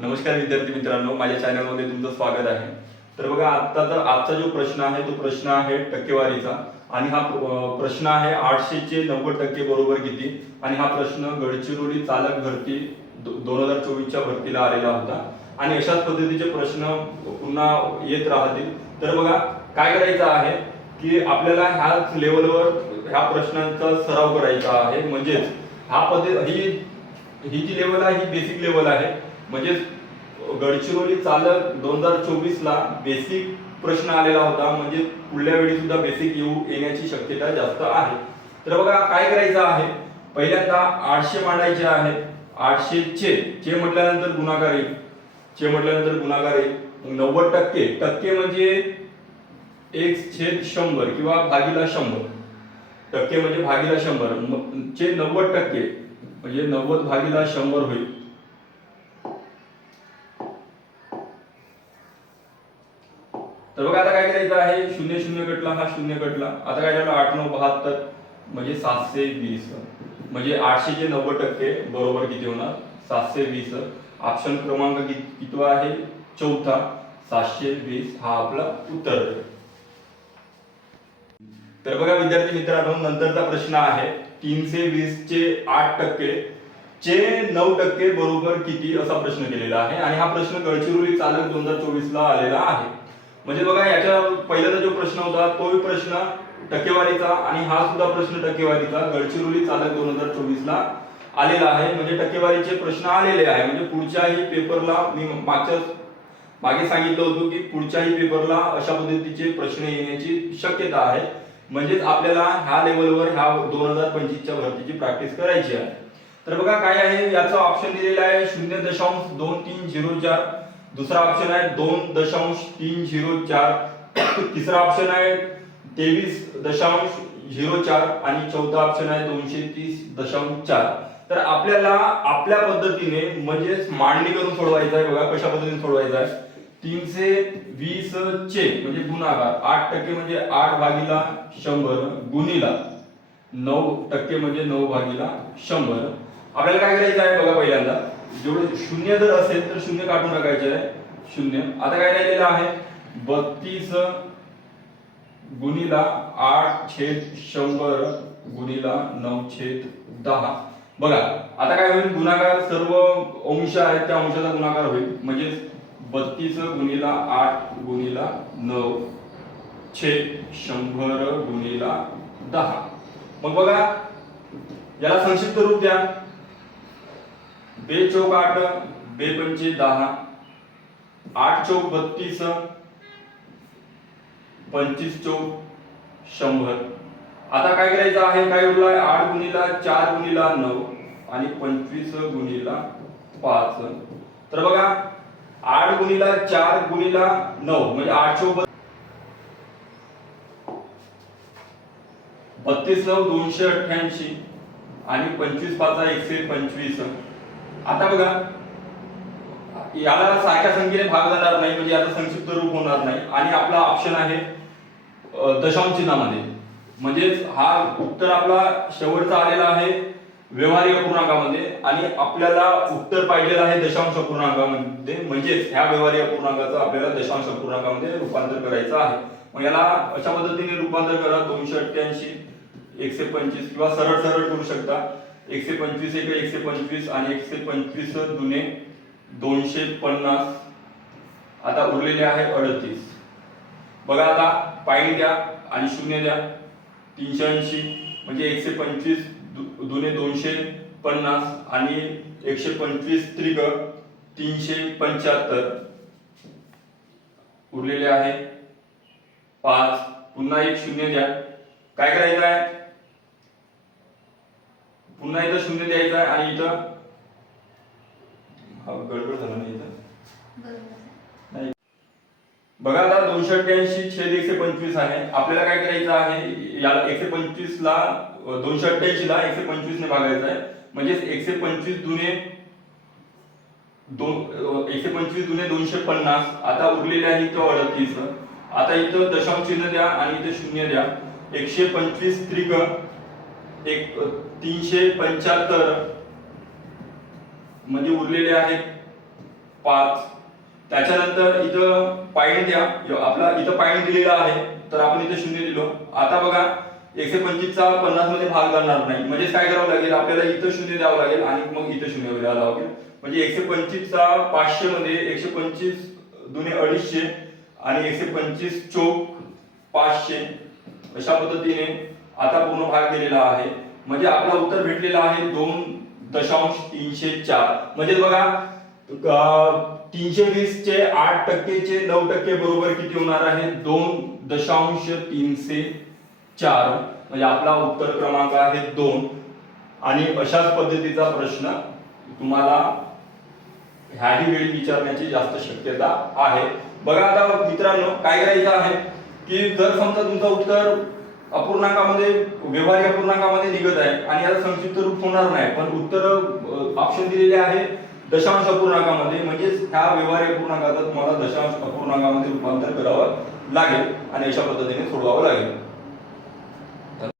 नमस्कार विद्यार्थी मित्रांनो माझ्या चॅनलमध्ये तुमचं स्वागत आहे. तर बघा आत्ता तर आजचा जो प्रश्न आहे तो प्रश्न आहे टक्केवारीचा. आणि हा प्रश्न आहे आठशेचे नव्वद टक्के बरोबर किती? आणि हा प्रश्न गडचिरोली चालक भरती दोन हजार चोवीसच्या भरतीला आलेला होता. आणि अशाच पद्धतीचे प्रश्न पुन्हा येत राहतील. तर बघा काय करायचं आहे की आपल्याला ह्याच लेवलवर ह्या प्रश्नांचा सराव करायचा आहे. म्हणजेच हा पद्धत ही ही जी लेवल आहे ही बेसिक लेवल आहे म्हणजे गडचिरोली चालक दोन हजार चोवीस ला बेसिक प्रश्न आलेला होता. म्हणजे पुढल्या वेळी सुद्धा बेसिक येऊ येण्याची शक्यता जास्त आहे. तर बघा काय करायचं आहे? पहिल्यांदा आठशे मांडायचे आहे आठशे चे. चे म्हटल्यानंतर गुणाकार येईल. चे म्हटल्यानंतर गुणाकार येईल. मग नव्वद टक्के. टक्के म्हणजे एक छेद शंभर किंवा भागीला शंभर. टक्के म्हणजे भागीला शंभर. चे नव्वद टक्के. म्हणजे नव्वद भागीला शंभर होईल. तर बघा आता काय करायचं आहे शून्य शून्य कटला हा शून्य कटला. आता काय झालं? आठ नऊ बहात्तर म्हणजे सातशे वीस. म्हणजे आठशेचे नव्वद टक्के बरोबर किती होणार? सातशे वीस. ऑप्शन क्रमांक किती कितवा आहे? चौथा. सातशे वीस हा आपला उत्तर. तर बघा विद्यार्थी मित्रांनो नंतरचा प्रश्न आहे. तीनशे वीस चे आठ टक्के चे नऊ टक्के बरोबर किती? असा प्रश्न केलेला आहे. आणि हा प्रश्न गडचिरोली चालक दोन हजार चोवीस ला आलेला आहे. म्हणजे बघा याच्या पहिल्याचा जो प्रश्न होता तोही प्रश्न टक्केवारीचा आणि हा सुद्धा प्रश्न टक्केवारीचा. गडचिरोली चालक दोन हजार चोवीस ला आलेला आहे. म्हणजे टक्केवारीचे प्रश्न आलेले आहे. म्हणजे पुढच्याही पेपरला मी मागच्या मागे सांगितलं होतं की पुढच्याही पेपरला अशा पद्धतीचे प्रश्न येण्याची शक्यता आहे. म्हणजेच आपल्याला ह्या लेवलवर ह्या दोन हजार पंचवीसच्या भरतीची प्रॅक्टिस करायची आहे. तर बघा काय आहे? याचा ऑप्शन दिलेला आहे शून्य दशांश दोन तीन झिरो चार. दुसरा ऑप्शन आहे दोन दशांश तीन झिरो चार. तिसरा ऑप्शन आहे तेवीस दशांश झिरो चार आणि चौथा ऑप्शन आहे दोनशे तीस दशांश चार. तर आपल्याला आपल्या पद्धतीने म्हणजेच मांडणी करून सोडवायचं आहे. बघा कशा पद्धतीने सोडवायचं आहे. तीनशे वीस चे म्हणजे गुणाकार. आठ टक्के म्हणजे आठ भागीला शंभर गुणीला नऊ टक्के म्हणजे नऊ भागीला शंभर. आपल्याला काय करायचं आहे? बघा पहिल्यांदा. जेवढे शून्य जर असेल तर शून्य काढून टाकायचे आहे. शून्य. आता काय राहिलेलं आहे? बत्तीस गुणिला आठ छेद शंभर गुणीला नऊ छेद दहा. बघा आता काय होईल? गुणाकार सर्व अंश आहेत त्या अंशाचा गुणाकार होईल. म्हणजे बत्तीस गुणीला आठ गुणिला नऊ छेद शंभर गुणीला दहा. मग बघा याला संक्षिप्त रूप द्या. बे चौक आठ बे पंचे दहा आठ चौक बत्तीस पंचवीस चौक शंभर. आता काय करायचं आहे? काय उरलाय? आठ गुणीला चार गुणीला नऊ आणि पंचवीस गुणीला पाच. तर बघा आठ गुणीला चार गुणीला नऊ म्हणजे आठ चौक बत्तीस नऊ दोनशे अठ्ठ्याऐंशी आणि पंचवीस पाच एकशे पंचवीस. आता बघा याला सारख्या संख्येने भाग जाणार नाही म्हणजे याचा संक्षिप्त रूप होणार नाही. आणि आपला ऑप्शन आहे दशांश चिन्हामध्ये. म्हणजेच हा उत्तर आपला शेवटचा आलेला आहे व्यवहारिक अपूर्णांकामध्ये आणि आपल्याला उत्तर पाहिजेल आहे दशांश अपूर्णांकामध्ये म्हणजेच ह्या व्यवहारिक अपूर्णांकाचं आपल्याला दशांश अपूर्णांकामध्ये रूपांतर करायचं आहे. मग याला अशा पद्धतीने रूपांतर करा. दोनशे अठ्ठ्याऐंशी एकशे पंचवीस किंवा सरळ सरळ करू शकता. एकशे पंचवीस एक एकशे पंचवीस आणि एकशे पंचवीस दुने दोनशे पन्नास. आता उरलेले आहे अडतीस. बघा आता पायरी द्या आणि शून्य द्या. तीनशे ऐंशी म्हणजे एकशे पंचवीस दुने दोनशे पन्नास आणि एकशे पंचवीस त्रिक तीनशे पंच्याहत्तर. उरलेले आहे पाच. पुन्हा एक शून्य द्या. काय करायचं आहे पुन्हा इथं शून्य द्यायचं आहे. आणि इथं? गडबड झाला नाही इथं? नाही. बघा आता दोनशे अठ्ठ्याऐंशी छेद एकशे पंचवीस आहे. आपल्याला काय करायचं आहे? याला एकशे पंचवीस ला दोनशे अठ्ठ्याऐंशी ला एकशे पंचवीस ने भागायचं आहे. म्हणजेच एकशे पंचवीस दुने दोन एकशे पंचवीस दुने दोनशे पन्नास. आता उरलेले आहे इथं अडतीस. आता इथं दशांश चिन्ह द्या आणि इथं शून्य द्या. एकशे पंचवीस त्रिक एक तीनशे पंच्याहत्तर म्हणजे उरलेले आहेत पाच. त्याच्यानंतर इथं पॉईंट द्या. आपला इथं पॉईंट दिलेला आहे तर आपण इथे शून्य दिलो. आता बघा एकशे पंचवीसचा पन्नासमध्ये भाग घालणार नाही. म्हणजे काय करावं लागेल? आपल्याला इथं शून्य द्यावं लागेल आणि मग इथं शून्य द्यावं लागेल. म्हणजे एकशे पंचवीसचा पाचशे मध्ये एकशे पंचवीस दोन्ही अडीचशे आणि एकशे पंचवीस चोक पाचशे. अशा पद्धतीने आता पूर्ण भाग दिलेला आहे. म्हणजे आपला उत्तर भेटलेला आहे दोन दशांश तीनशे चार. म्हणजे बघा तीनशे वीस चे आठ टक्केचे नऊ टक्के बरोबर किती होणार आहे? दोन दशांश तीनशे चार. म्हणजे आपला उत्तर क्रमांक आहे दोन. आणि अशाच पद्धतीचा प्रश्न तुम्हाला ह्याही वेळी विचारण्याची जास्त शक्यता आहे. बघा आता मित्रांनो काय करायचं आहे? की जर समजा तुमचं उत्तर अपूर्णांकामध्ये व्यवहारी अपूर्णांकामध्ये निघत आहे आणि याला संक्षिप्त रूप होणार नाही. पण उत्तर ऑप्शन दिलेले आहे दशांश अपूर्णांकामध्ये. म्हणजेच ह्या व्यवहारी अपूर्णांकाचा तुम्हाला दशांश अपूर्णांकामध्ये रूपांतर करावं लागेल आणि अशा पद्धतीने सोडवावं लागेल.